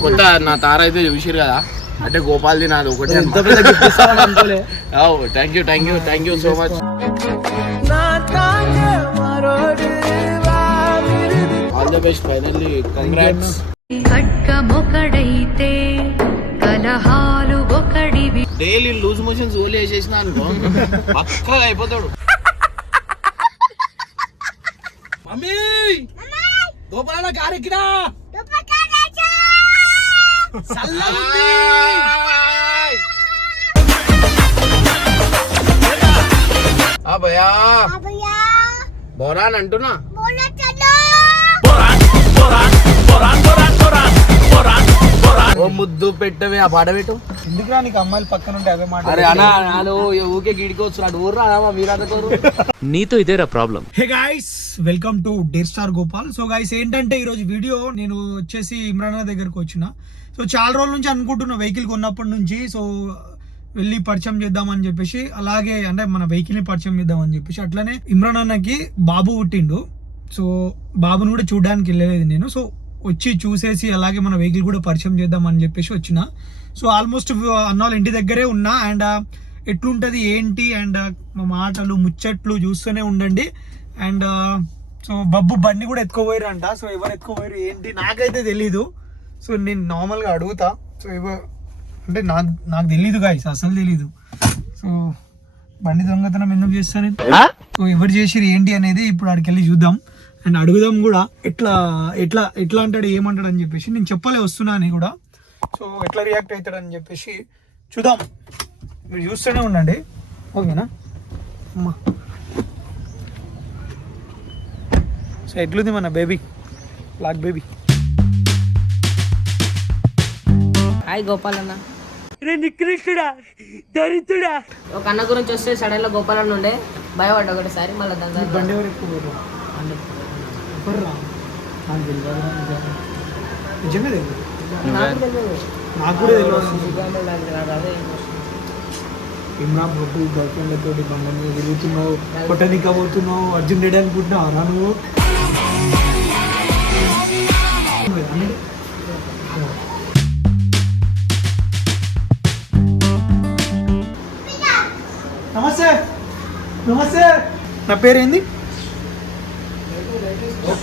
కొత్త నా తార అయితే చూసిరు కదా. అంటే గోపాల్ది నాది ఒకటే thank you thank you thank you so much all the best finally congrats ఖడ్గమొకడైతే కలహాలు ఒకడివి డైలీ లూజ్ మోషన్స్ ఓన్లీ వేసేసిన అనుకో. పక్కగా అయిపోతాడు. మమ్మీ! గోపాల కారెక్కినా! ఆ భయా బోరా అని అంటున్నా. ఓ ముద్దు పెట్టవే ఆ పాట పెట్టు. ఎందుకురా నీకు అమ్మాయిలు పక్కన ఉంటే అవే మాట అరే అన్న నాలో ఊకే ఊర్రా నీతో ఇదేరా problem hey guys welcome to dare star Gopal so guys ఏంటంటే ఈరోజు వీడియో నేను వచ్చేసి ఇమ్రాన్ అన్న దగ్గరకు వచ్చిన. సో చాలా రోజుల నుంచి అనుకుంటున్నా వెహికల్ కొన్నప్పటి నుంచి. సో వెళ్ళి పరిచయం చేద్దామని చెప్పేసి అలాగే అంటే మన వెహికల్ని పరిచయం చేద్దామని చెప్పేసి అట్లనే ఇమ్రాన్ అన్నకి బాబు పుట్టిండు. సో బాబుని కూడా చూడడానికి వెళ్ళలేదు నేను. సో వచ్చి చూసేసి అలాగే మన వెహికల్ కూడా పరిచయం చేద్దామని చెప్పేసి వచ్చిన. సో ఆల్మోస్ట్ అన్న వాళ్ళ ఇంటి దగ్గరే ఉన్నా అండ్ ఎట్లుంటది ఏంటి అండ్ మా మాటలు ముచ్చట్లు చూస్తూనే ఉండండి. అండ్ సో బబ్బు బండి కూడా ఎత్తుకోపోయారంట. సో ఎవరు ఎత్తుకోపోయారు ఏంటి నాకైతే తెలీదు. సో నేను నార్మల్గా అడుగుతా. సో ఎవరు అంటే నాకు నాకు తెలీదు గాయస్ అసలు తెలీదు. సో బండి దొంగతనం ఎందుకు చేస్తాను సో ఎవరు చేసిరు ఏంటి అనేది ఇప్పుడు ఆడికి వెళ్ళి చూద్దాం. అండ్ అడుగుదాం కూడా ఎట్లా ఎట్లా ఎట్లా అంటాడు ఏమంటాడు అని చెప్పేసి నేను చెప్పలే వస్తున్నా అని కూడా. సో ఎట్లా రియాక్ట్ అవుతాడు అని చెప్పేసి చూద్దాం. మీరు చూస్తూనే ఉండండి. ఓకేనా అమ్మా. సో ఎట్లుంది మన baby black baby hi Gopal అన్న. నికృష్టుడా దరిద్రుడా? ఒక అన్న గురించి వస్తే సడన్లో గోపాల్ అన్న ఉండే. భయపడ్డా ఒకటిసారి మళ్ళీ దాని బండి ఎవరు ఎక్కువ పోయారు? ఎవర్రా? నాకు కూడా ఇమ్రాన్ బొట్టు గర్ల్ ఫ్రెండ్ తోటి బండి మీద తిరుగుతున్నావు కొట్టనిక పోతున్నావు అర్జున్ రెడ్డి అనుకుంటున్నావు రా నువ్వు నమస్తే. నమస్తే. నా పేరేంది?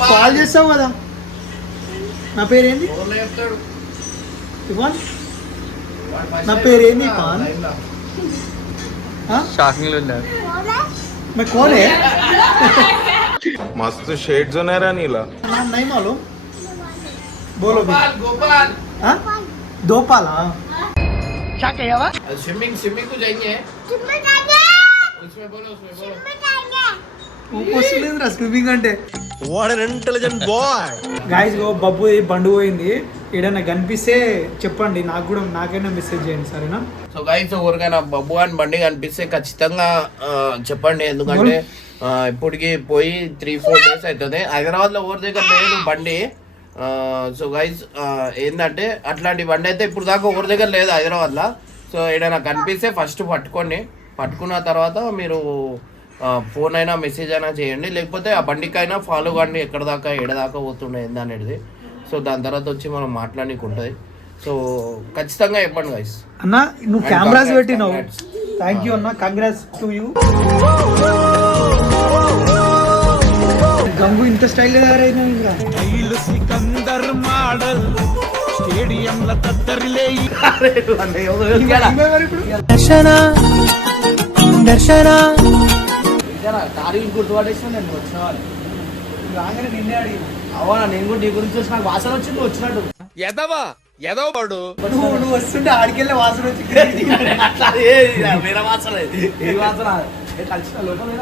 కాల్ చేస్తావు కదా. నా పేరేంది? ఇవాన్ నా పేరేంది ఇవాన్ हाँ? షాకింగ్ లో ఉన్నారు मैं कौन है मस्त शेड जो नाही रा नीला नाम नहीं मालूम बोलो भी గోపాల్ हाँ दो पाला स्विमिंग स्विमिंग को जाएंगे उसमें बोलो उसमें बोलो వస్తుందిరా స్విమ్మింగ్ అంటే గాయస్ గో బబ్బు బండి పోయింది ఏడైనా కనిపిస్తే చెప్పండి. నాకు కూడా నాకైనా మెసేజ్ చేయండి సరేనా? సో గైస్ ఎవరికైనా బబ్బు అని బండి కనిపిస్తే ఖచ్చితంగా చెప్పండి. ఎందుకంటే ఇప్పటికి పోయి త్రీ ఫోర్ డేస్ అవుతుంది హైదరాబాద్లో ఎవరి దగ్గర లేదు బండి. సో గైస్ ఏంటంటే అట్లాంటి బండి అయితే ఇప్పుడు దాకా ఎవరి దగ్గర లేదు హైదరాబాద్లో సో ఏదైనా కనిపిస్తే ఫస్ట్ పట్టుకోండి. పట్టుకున్న తర్వాత మీరు ఫోన్ అయినా మెసేజ్ అయినా చేయండి. లేకపోతే ఆ బండికైనా ఫాలో కండి. ఎక్కడ దాకా ఎడ దాకా పోతుండే ఏంది అనేది సో దాని తర్వాత వచ్చి మనం మాట్లాడడానికి ఉంటుంది. సో ఖచ్చితంగా చెప్పండి గైస్ అన్న నువ్వు కెమెరాస్ పెట్టినావు. థ్యాంక్ యూ అన్న. కంగ్రాట్స్ టు యూ గంగు ఇంత స్టైల్గా తయారైనావు ఇంకా కారు గుర్తుపడేసిన నేను వచ్చిన వాళ్ళు. రాగానే నిన్నే అడిగిన. అవునా నేను కూడా నీ గురించి నాకు వాసన వచ్చింది వచ్చినట్టు. ఎదవా? ఎదవ పడు నువ్వు నువ్వు వస్తుంటే ఆడికెళ్ళే వాసన వచ్చి అట్లా ఏ వేరే వాసన ఇది. ఏ వాసన? ఏ కలిసిన లోపల?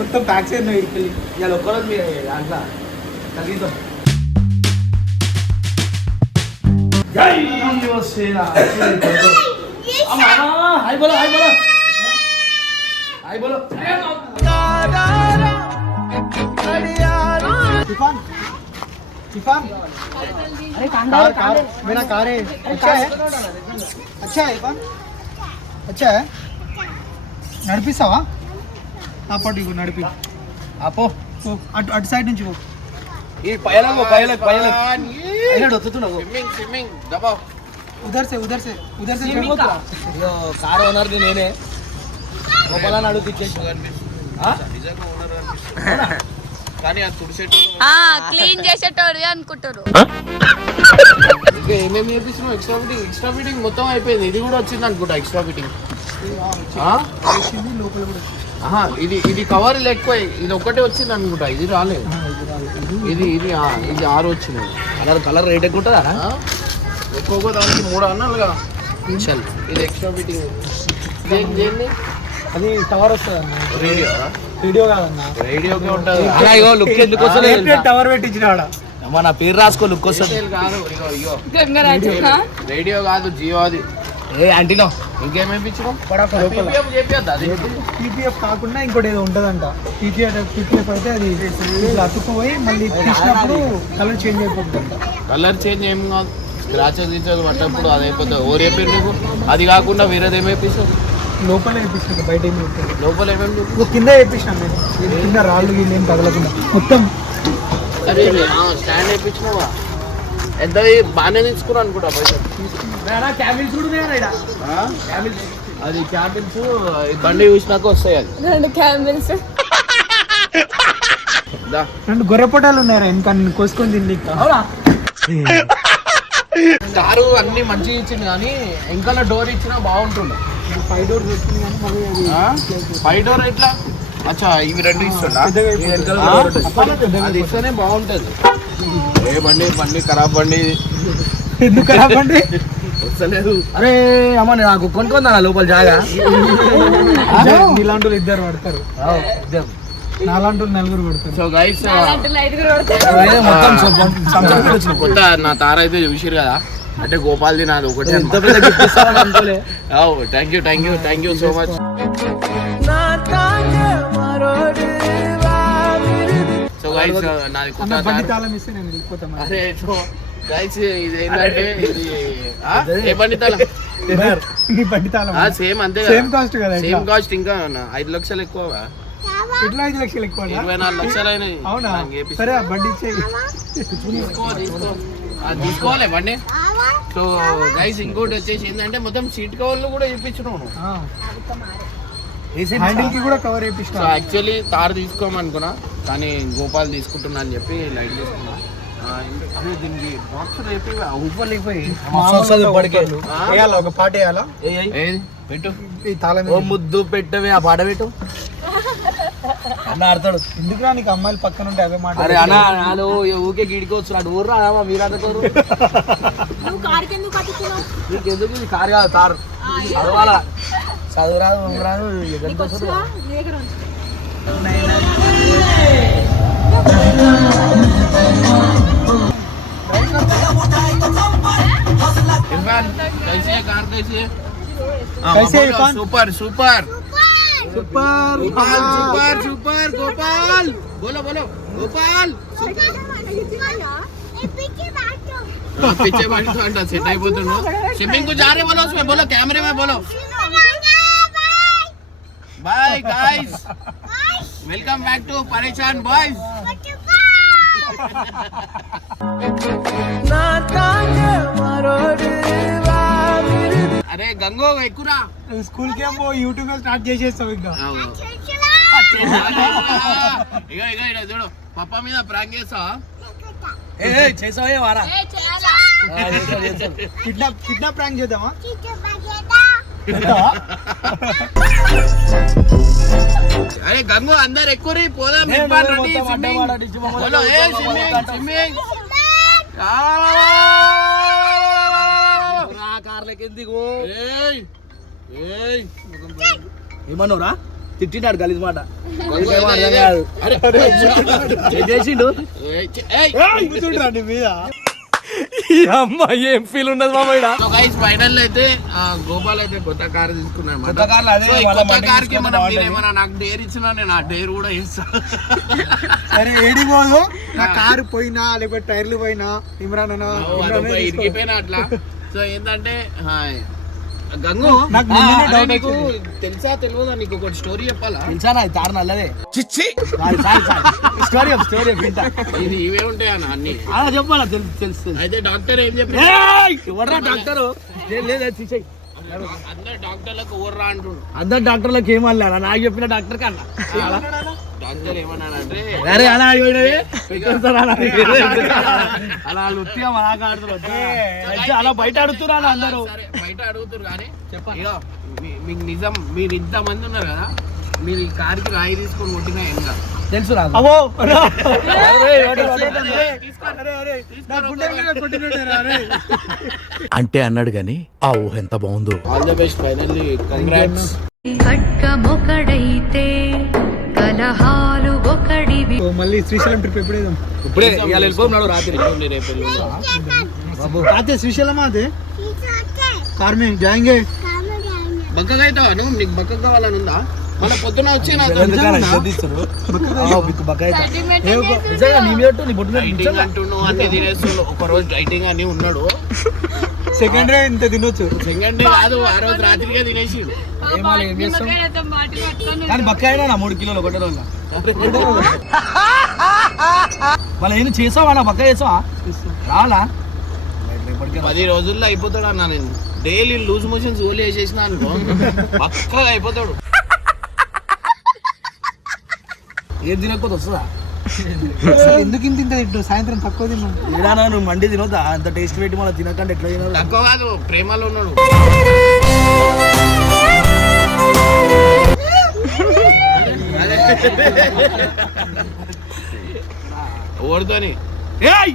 మొత్తం ప్యాక్ చేయను ఇక్కడికి ఇవాళ ఒక్కరోజు మీ దాంట్లో. కలిగిద్దాం. జై! శ్రీరామ్. అమ్మా, హాయ్ బోలో హాయ్ బోలో హాయ్ బోలో तूफान तूफान कार कार मेरा कार है अच्छा है अच्छा है इरफान अच्छा है నడిపిస్తావా ఆ పాటు ఇవ్వు నడిపి అపో పో. అటు అటు సైడ్ నుంచి పో ఈ పైలకు పైలకు పైలకు అయినాడు వస్తున్నావు స్విమ్మింగ్ స్విమ్మింగ్ దబా ఉదర్ సే ఉదర్ సే ఉదర్ సే Swimming పోతురా. ఇగో కారు ఓనర్ది నేనే. గోపాలని అడుగు ఇచ్చేసి ఆ? నిజంగా ఓనర్ అనిపిస్తుంది. కానీ అది తుడిసేట్టు క్లీన్ చేసేటోడు అనుకుంటారు ఇంకా ఏమేమి నేర్పిస్తున్నావు? ఎక్స్ట్రా ఫిట్టింగ్ ఎక్స్ట్రా ఫిట్టింగ్ మొత్తం అయిపోయింది. ఇది కూడా వచ్చింది అనుకుంటా ఎక్స్ట్రా ఫిట్టింగ్. వచ్చింది, లోపల కూడా వచ్చింది. ఆహా ఇది ఇది కవర్ ఎక్కువ ఇది ఒక్కటే వచ్చింది అనుకుంటా. ఇది రాలేదు. ఇది రాలేదు. ఇది ఇది ఆ, ఇది ఆరు వచ్చింది కలర్ కలర్ రేట్ ఎక్కువ ఉంటుందా? ఎక్కువగా దానికి మూడు అన్నారుగా. చల్. ఇది ఎక్స్ట్రా ఫిట్టింగ్ దేని దేన్ని అది టవర్ వస్తుంది? అన్న రేడియో వీడియో కాదన్న. రేడియోకే ఉంటుంది. అలా ఇగో లుక్ ఎందుకు వస్తలేదు టవర్ పెట్టించిన ఆడ అమ్మా నా పేరు రాసుకో లుక్ వస్తుంది. కాదు ఇగో ఇగో. గంగరాజు రేడియో కాదు జియో అది. ఏ ఆంటీనో అది? పీపీఎఫ్ కాకుండా ఇంకోటి ఏదో ఉంటుందంట. పీపీఎఫ్ పీపీఎఫ్ అయితే అది అతుక్కుపోయి మళ్ళీ తీసినప్పుడు కలర్ చేంజ్ అయిపోతుందంట. కలర్ చేంజ్ ఏం కాదు. స్క్రాచెస్ గీచలు పట్టప్పుడు అది అయిపోతుంది ఓర్ అయిపోయింది నీకు అది కాకుండా వేరేది ఏమైపిస్తుంది లోపల వేయించిన బయట ఏమి లోపల ఏమేమి కింద వేయించినాం నేను. ఇది కింద రాళ్ళు వీళ్ళు ఏం తగలకుండా. మొత్తం. అరే స్టాండ్ వేయించినావా ఎంత బాగానే తీసుకున్నా అనుకుంటా పైసలు. క్యాబిన్స్? అది క్యాబిన్స్ బండి చూసినాక వస్తాయి అది. రెండు క్యామిల్స్ దా. రెండు గొర్రె పొటాలు ఉన్నాయరా ఇంకా నేను కోసుకొని తిండి కారు అన్ని మంచిగా ఇచ్చింది కానీ ఇంకా డోర్ ఇచ్చినా బాగుంటుండే. ఫైవ్ ఆ? పై డోర్ ఎట్లా? అచ్చా ఇవి రెండు అది ఇస్తేనే బాగుంటుంది. ఏ బండి బండి ఖరాబ్ బండి. ఎందుకు ఖరాబ్ అండి వస్తలేదు. అరే అమ్మ నాకు కొనుక్కుందా లోపల జాగా? వాళ్ళు ఇద్దరు పడతారు. నాలాంటి నలుగురు సో గైస్ మొత్తం కూడా వచ్చినాయి కొత్త నా తార అయితే చూసిరు కదా? అంటే గోపాల్ది నాది ఒకటి thank you thank you thank you so much so guys నాది కొత్త అరే సో గైస్ ఇది ఏంటంటే ఇది? ఏ బండి తాళం నీ బండి తాళం సేమ్ అంతే సేమ్ కాస్ట్ కదా సేమ్ ఎట్లా? కాస్ట్ ఇంకా ఐదు లక్షలు ఎక్కువ ఎట్లా ఐదు లక్షలు ఎక్కువ ఇరవై నాలుగు లక్షలు అయినాయి. అవునా. సరే బండి తీసుకోవాలి బండి. సో గైస్ ఇంకోటి వచ్చేసి ఏంటంటే మొత్తం సీట్ కవర్లు కూడా కూడా కవర్ సో యాక్చువల్లీ తార్ తీసుకోమనుకున్నా కానీ గోపాల్ తీసుకుంటున్నా అని చెప్పి లైట్ తీసుకున్నా. దీనికి బాక్స్ రేపి ఒక పాట వేయాలా? పెట్టు. ముద్దు పెట్టవే ఆ పాట పెట్టు. అన్న ఆడతాడు. ఎందుకురా నీకు అమ్మాయిలు పక్కన ఉంటే అవే మాట అరే అన్న నాలో ఊకే గీడికి వస్తున్నాడు ఊరు రాదమ్మా మీరు ఆడుకోరు నువ్వు కారుకి ఎందుకు కట్టుకున్నావు నీకు ఎందుకు? ఇది కారు కాదు తారు. చదవాలా? చదువు రాదు ఊరు రాదు ఎక్కడికి వస్తుంది? నీ దగ్గర सुपर गोपाल हाँ। Super super Gopal. बोलो बोलो गोपाल। हाँ, हाँ, पीछे बैठ तो अंडा से टाइप बोलते हो स्विमिंग को जा रहे बोलो उसमें बोलो कैमरे में बोलो। Bye guys welcome back to Pareshan boys नाता के मरोड़ అరే గంగో ఎక్కురా. స్కూల్కి ఏమో యూట్యూబ్లో స్టార్ట్ చేసేస్తావు ఇంకా. ఇగో ఇగో ఇగో చూడు. పప్ప మీద ప్రాంక్ చేస్తా. ఏ ఏ, చేసావే వారా? కిడ్నాప్ కిడ్నాప్ ప్రాంక్ చేద్దామా? అరే గంగు అందరు ఎక్కువ పోదాం స్విమ్మింగ్. Swimming swimming. రా కార్లకి ఎందుకు? ఏయ్ ఏయ్. ఏమన్నావురా? తిట్టినాడు గలీజ్ మాట. ఏం ఏం చేసిండు? ఏయ్, చె- ఏయ్. కూర్చుంటా నీ మీద? సో గైస్ ఫైనల్ అయితే ఆ, గోపాల్ అయితే కొత్త కార్ తీసుకున్నాడు అన్నమాట. కొత్త కార్కి నాకు డేర్ ఇచ్చినా నేను ఆ డేర్ కూడా ఇస్తాను అరే ఏడి పోదు? నా కారు పోయినా లేకపోతే టైర్లు పోయినా ఇమ్రాన్ అన్న. ఇరిగిపోయినా అట్లా. సో ఏంటంటే గంగు నాకు. తెలుసా తెలియదా నీకు ఒక స్టోరీ చెప్పాలా? తెలుసా నా తారు నల్లదే? చిచ్చి. స్టోరీ ఆఫ్ స్టోరీ ఆఫ్ వింటా. ఇది ఇవే ఉంటాయి అన్న అన్ని? అలా చెప్పాలా? తెలుసు తెలుసు. అయితే డాక్టర్ ఏం చెప్పి ఏయ్! ఎవడ్రా డాక్టరు లేదు తీసేయ్. అందరు డాక్టర్లకు ఊర్రా అంటుండు. అందరు డాక్టర్లకు ఏం అన్నా నాకు చెప్పిన డాక్టర్ కన్నా. అరే అలా మనకు ఆడుతున్నారు. అలా బయట ఆడుతున్నారు అందరూ? సరే బయట అడుగుతారు కానీ మీ- మీకు నిజం మీరు ఇంత మంది ఉన్నారు కదా మీరు ఈ కార్కి రాయి తీసుకొని కొట్టినా ఏం కాదు. తెలుసు అంటే అన్నాడు గాని ఆ ఊహ ఎంత బాగుందో. All the best finally congrats ఖడ్గమొకడైతే తరహాలు ఒకడివి మళ్ళీ శ్రీశైలం ట్రిప్ ఎప్పుడు ఇప్పుడే ఇవాళ వెళ్ళిపోతున్నాడు రాత్రి. రేపు రాత్రి శ్రీశైలమా అదే? కార్మి జాయింగే బక్కగా అయితే నువ్వు నీకు బక్కగా కావాలని ఉందా? మన పొద్దున వచ్చి నిజంగా నీ మీద నీ బొట్టు అంటున్నావు అన్ని ఒక రోజు డైటింగ్ అని ఉన్నాడు. సెకండ్ రే ఇంత తినొచ్చు. సెకండ్ డే కాదు ఆ రోజు రాత్రిగా తినేసిండు. ఏమాలి, ఏం చేస్తాం? కానీ బక్క అయినా నా మూడు కిలోలు ఒకటే రోజు మళ్ళీ ఏం చేసావా? నా బక్క చేసావా? రావాలా రేపటికే రా. పది రోజుల్లో అయిపోతాడు అన్న నేను. డైలీ లూజ్ మోషన్స్ ఓలీ వేసేసిన అనుకో పక్కగా అయిపోతాడు. ఏం తినకపోతే వస్తుందా? ఎందుకు ఇంత ఇంత తింటావు? సాయంత్రం తక్కువ తిన్నాం ఏడానా నువ్వు మండి తినొద్దా? అంత టేస్ట్ పెట్టి మళ్ళీ తినకంటే ఎట్లా తినరు తక్కువ కాదు ప్రేమలో ఉన్నాడు. ఓడుతోని ఏయ్!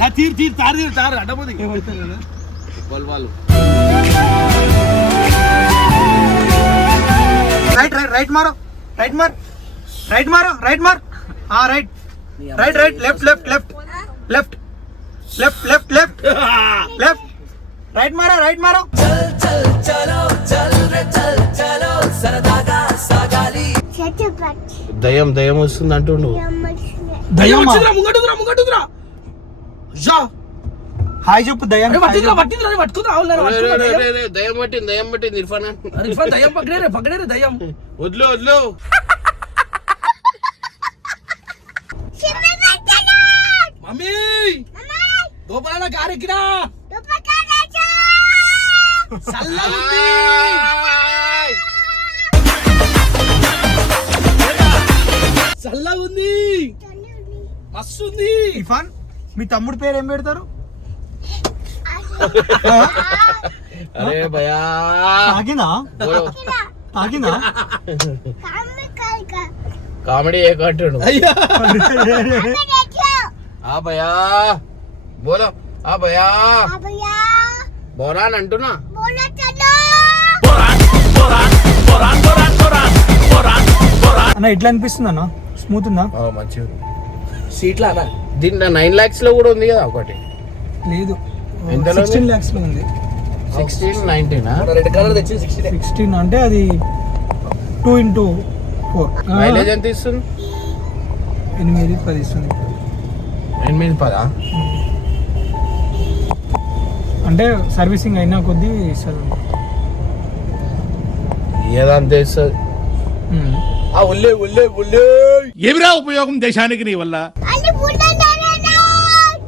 నా తీరు తీరు తారు తీరు తారు అడ్డపోది. వాళ్ళు వాళ్ళు. రైట్ రైట్ రైట్ మారో. రైట్ మార్. రైట్ మారో. రైట్ మార్. Right right right left left left left left left left left right మారో right మారో. దయ్యం దయ్యం వస్తుంది అంటుండు దయ్యం ముంగటుదురా ముంగటుదురా జా హాయ్ చెప్పు దయ్యం. పట్టిందిరా పట్టిందిరా పట్టుకుందా రే, రే, రే, రే, రే, దయ్యం పట్టింది దయ్యం పట్టింది ఇర్ఫాన్. ఇర్ఫాన్ రే పక్కనే రే దయ్యం. వదిలే వదిలే మమ్మీ గోపాల కారెక్కినా చల్లగా ఉంది. చల్లగా ఉంది మస్తు ఉంది ఇఫాన్ మీ తమ్ముడు పేరు ఏం పెడతారు అరే భయా. తాకిందా తాకిందా కామెడీ ఏ కట్టాడు అయ్యా. ఆ భయా. బోలో. ఆ భయా బోరా అని అంటున్నా. అన్న ఎట్లా అనిపిస్తుంది అన్న? స్మూత్ ఉందా? మంచిగా సీట్లా అన్న దీంట్లో నైన్ లాక్స్లో కూడా ఉంది కదా ఒకటి. లేదు? సిక్స్టీన్ ల్యాక్స్లో ఉంది. సిక్స్టీన్ నైన్టీనా రెడ్ కలర్ తెచ్చి సిక్స్టీ సిక్స్టీన్ అంటే అది టూ ఇంటూ ఫోర్ మైలేజ్ ఎంత ఇస్తుంది? ఎనిమిది పది ఇస్తుంది. ఎనిమిది పదా? అంటే సర్వీసింగ్ అయినా కొద్దీ ఏదంత ఇస్తుంది? ఉమ్. ఆ ఒళ్ళే ఒళ్ళే ఒళ్ళే ఏమిరా ఉపయోగం దేశానికి నీ వల్ల?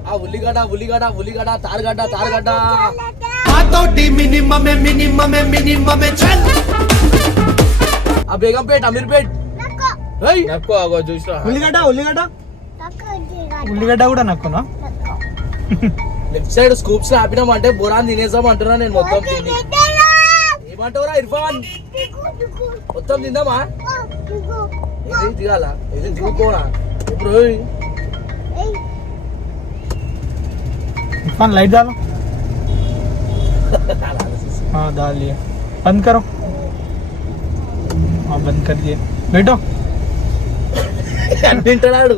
ఆ ఉల్లిగడ్డ ఉల్లిగడ్డ ఉల్లిగడ్డ తారగడ్డ తారగడ్డ. ఆ బేగంపేట్ అమీర్పేట్. ఏయ్. ఉల్లిగడ్డ ఉల్లిగడ్డ? ఉల్లిగడ్డ. కూడా నక్కునా? లెఫ్ట్ సైడ్ స్కూప్స్ ఆపినామంటే బురాన్ తినేసాం అంటున్నా నేను మొత్తం తిని ఏమంటావురా ఇర్ఫాన్ మొత్తం తిందామా ఏది దిగాల ఏది దిగిపోనా ఇప్పుడు ఏయ్. इरफान लाइट डालो हाँ डाल लिया बंद करो हाँ बंद कर दिए बैठो అని తింటున్నాడు